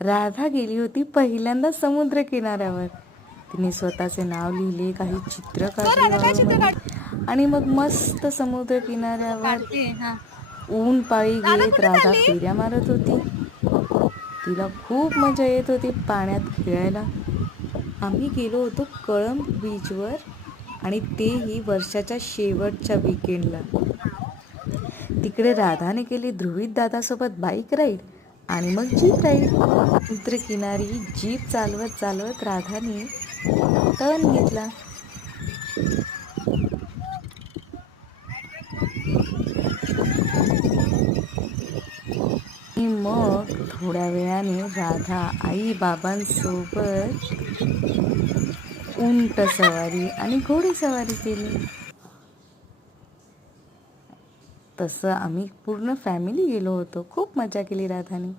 राधा गेली होती पहिल्यांदा समुद्र किनाऱ्यावर. तिने स्वतःचे नाव लिहिले, काही चित्र काढली वाळूमध्ये आणि मग मस्त समुद्र किनाऱ्यावर ऊन पाळी घेत राधा फेऱ्या मारत होती. तिला खूप मजा येत होती पाण्यात खेळायला. आम्ही गेलो होतो कळंब बीचवर आणि तेही वर्षाच्या शेवटच्या वीकेंडला. तिकडे राधाने केली ध्रुवीत दादासोबत बाईक राईड आणि मग जीप राईड. समुद्रकिनारी जीप चालवत चालवत राधाने टर्न घेतला. आणि मग थोड्या वेळाने राधा आई बाबांसोबत उंट सवारी आणि घोडेसवारी केली. तसं आम्ही पूर्ण फॅमिली गेलो होतो. खूप मजा केली राधाने.